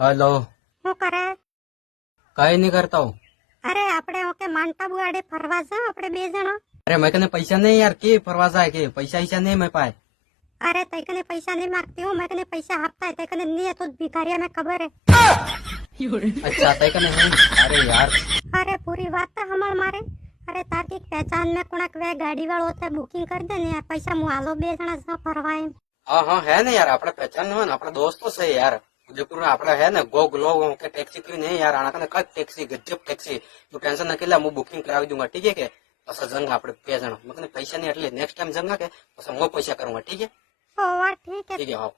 Hello. શું કરે? कई नहीं करता हूँ। અરે આપણે ઓકે માઉન્ટ આબુ આડે ફરવા જા આપણે બે જણા. अरे मैं कहने पैसा नहीं यार, के परवाजा है के पैसा ऐसा नहीं मैं पाए। અરે તઈ કને પૈસા નહીં માંગતી હું, મેં કને પૈસા આપતા है, તઈ કને नहीं है तो भिखारिया में खबर है. अच्छा तय कहने है। अरे यार अरे पूरी बात तो हमार मारे. अरे तार की पहचान में कोणाक वे गाड़ी वाળો होता बुकिंग कर दे ने, पैसा मु आलो બે જણા જા ફરવા એમ. हाँ हाँ है ना यार, अपने पहचान हो ना, अपना दोस्त तो सही यार। उदयपुर में अपना है ना गो ग्लो के टैक्सी की नहीं यार, आना कल टैक्सी गजब टैक्सी तू टेंशन न केला, मैं बुकिंग करावी दूंगा ठीक है के बस जंगा अपने पे जण मैं पैसा नहीं એટલે नेक्स्ट टाइम जंगा के बस मैं पैसा करूंगा ठीक है। ओवर ठीक है. ठीक है आओ।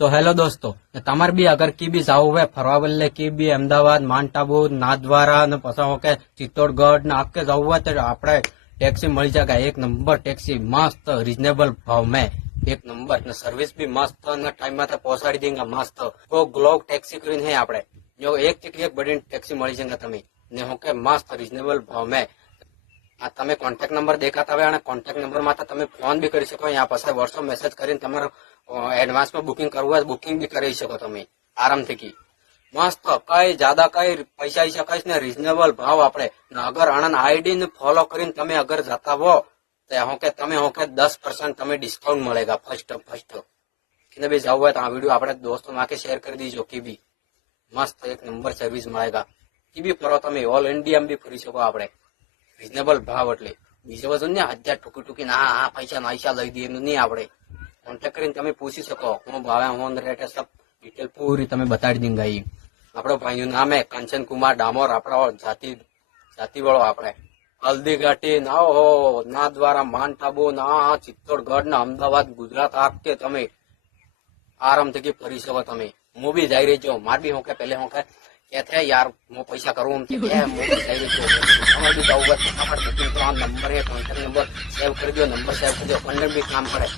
तो हेलो दोस्तों, तमार भी अगर की भी जाओ हुए फरवा बल्ले की भी अहमदाबाद माउंट आबू नाथद्वारा ने पसा हो के चित्तौड़गढ़ ने आके जाओ हुआ तो आपड़े टैक्सी मिल जाएगा। एक नंबर टैक्सी मस्त रिजनेबल भाव में एक नंबर ने सर्विस भी मस्त ने टाइम में पहुंचाड़ी देंगे मस्त। वो ग्लोब टैक्सी करीन है आपड़े जो एक चीज एक बड़ी टैक्सी मिल जाएगा तमे ने हो के मस्त रिजनेबल भाव में। आ तमे कॉन्टेक्ट नंबर देखाता हुए અને कॉन्टेक्ट नंबर में તમે फोन भी કરી શકો। यहाँ પાસે व्हाट्सएप मैसेज કરીને તમારો एडवांस में बुकिंग करવું હોય बुकिंग भी કરી શકો તમે આરામથી की मस्त। कई ज्यादा कई पैसा ऐसा कई ने रिजनेबल भाव आपड़े अगर आनंद आईडी ने फॉलो કરીને તમે अगर जाता हो तो हो के તમે हो के 10% તમે डिस्काउंट मिलेगा फर्स्ट कि भी जाओ तो आ वीडियो आपड़े दोस्तों में आके शेयर कर दीजिए कि भी मस्त एक नंबर सर्विस मिलेगा कि भी फरो તમે ऑल इंडिया में भी फरी सको आपड़े रिजनेबल भाव એટલે બીજે બધું ને હજાર ટૂકી ના આ પૈસા નાઈસા લઈ દે એનું નહીં આપણે કોન્ટેક્ટ કરીને તમે પૂછી શકો હું ભાવે હું રેટ સબ ડિટેલ પૂરી તમે બતાડી દેંગા। એ આપણો ભાઈનું નામ હે કાંચન કુમાર ડામોર, આપણો જાતિ વાળો આપણે હલ્દી ઘાટી ના હો ના દ્વારા માઉન્ટ આબુ ના ચિત્તોડગઢ ના અમદાવાદ ગુજરાત આખતે તમે આરામથી ફરી શકો તમે। હું બી જઈ રહી છું માર બી હું કે પહેલે હું કે कहते हैं यार मैं पैसा करूँ नंबर है कॉन्टेक्ट नंबर सेव कर दो, नंबर सेव कर दो, अंदर भी काम करे।